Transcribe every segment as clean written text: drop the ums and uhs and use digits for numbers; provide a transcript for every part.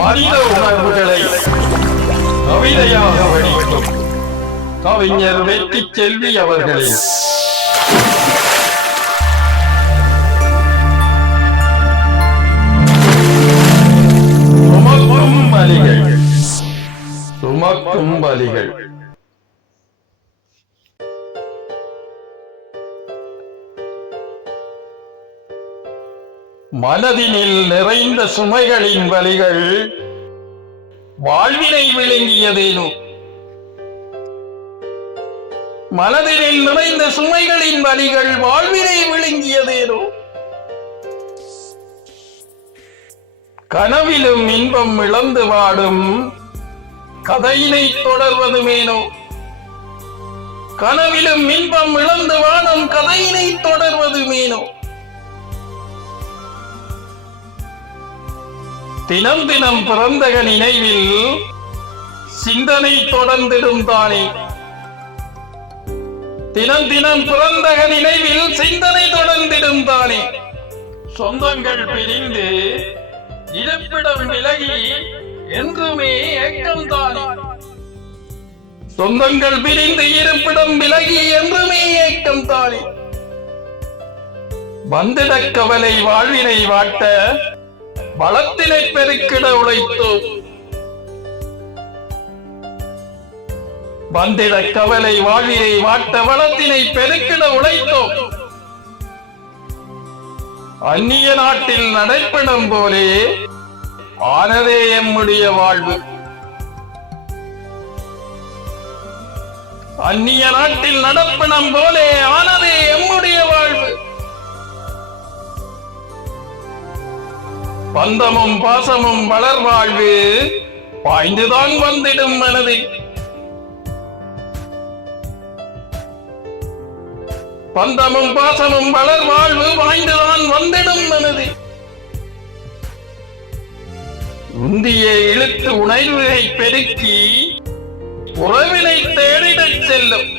மனித உணர்வுகளை கவிதையாக வடிக்கும் கவிஞர் வெற்றி செல்வி அவர்களே. சுமக்கும் வலிகள் சுமக்கும் வலிகள். மனதினில் நிறைந்த சுமைகளின் வலிகள் வாழ்வினை விழுங்கியதேனோ. மனதினில் நிறைந்த சுமைகளின் வலிகள் வாழ்வினை விழுங்கியதேனோ. கனவிலும் இன்பம் இழந்து வாடும் கதையினை தொடர்வதுமேனோ. கனவிலும் இன்பம் இழந்து வாடும் கதையினை தொடர்வதுமேனோ. தினம் தினம் பிறந்தக நினைவில் சிந்தனை தொடர்ந்திடும் தானே. தினம் தினம் பிறந்தக நினைவில் சிந்தனை தொடர்ந்திடும் தானே. சொந்தங்கள் பிரிந்து இருப்பிடம் விலகி என்றுமே ஏக்கம் தானே. சொந்தங்கள் பிரிந்து இருப்பிடம் விலகி என்றுமே ஏக்கம் தானே. வந்திட கவலை வாழ்வினை வாட்ட வளத்தினை பெருக்கிட உழைத்தோம். வந்திட கவலை வாழ்வினை வாட்ட வளத்தினை பெருக்கிட உழைத்தோம். அந்நிய நாட்டில் நடைபெறும் போலே ஆனதே எம்முடைய வாழ்வு. அந்நிய நாட்டில் நடப்பினம் போலே ஆனதே எம்முடைய வாழ்வு. பந்தமும் பாசமும் வளர் வாழ்வு பாய்ந்துதான் வந்திடும் மனதில். பந்தமும் பாசமும் வளர் வாழ்வு பாய்ந்துதான் வந்திடும் மனதில். உந்திய இழுத்து உணர்வுகளை பெருக்கி உறவினை தேடிடச் செல்லும்.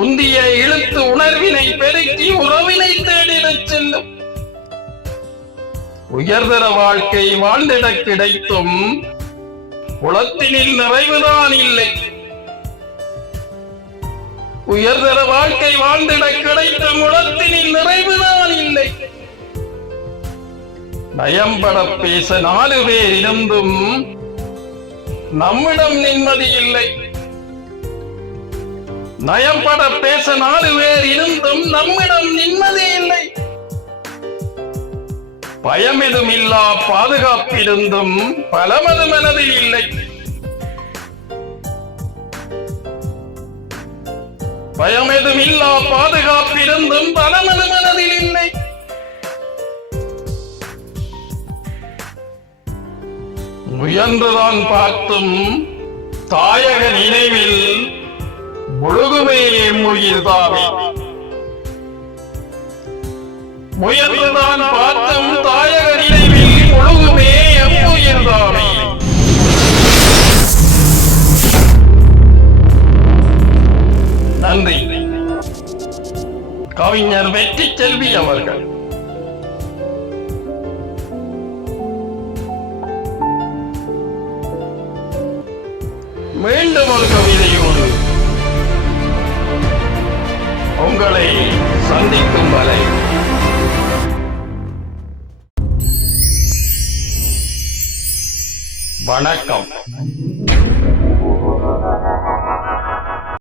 உந்திய இழுத்து உணர்வினை பெருக்கி உறவினை தேடிடச் செல்லும். உயர்தர வாழ்க்கை வாழ்ந்திட கிடைத்தும் உளத்தினில் நிறைவுதான் இல்லை. உயர்தர வாழ்க்கை வாழ்ந்திட கிடைத்தும் உளத்தினில் நிறைவுதான் இல்லை. நயம்பட பேச 4 பேர் இருந்தும் நம்மிடம் நிம்மதி இல்லை. நயம்பட பேச 4 பேர் இருந்தும் நம்மிடம் நிம்மதி இல்லை. பயமெதுமில்லா பாதுகாப்பிருந்தும் பலமது மனதில் இல்லை. பயமெதுமில்லா பாதுகாப்பிருந்தும் பலமது மனதில் இல்லை. முயன்றுதான் பார்த்தும் தாயக நினைவில் முழுகுமே எம்முயிர்தாமே. முயன்றுதான் பார்த்தும் தாயக நினைவில் முழுகுமே எம்முயிர்தாமே. நன்றி. கவிஞர் வெற்றி செல்வி அவர்கள். மீண்டும் ஒரு கவிதையோடு உங்களை சந்திக்கும் வரை வணக்கம்.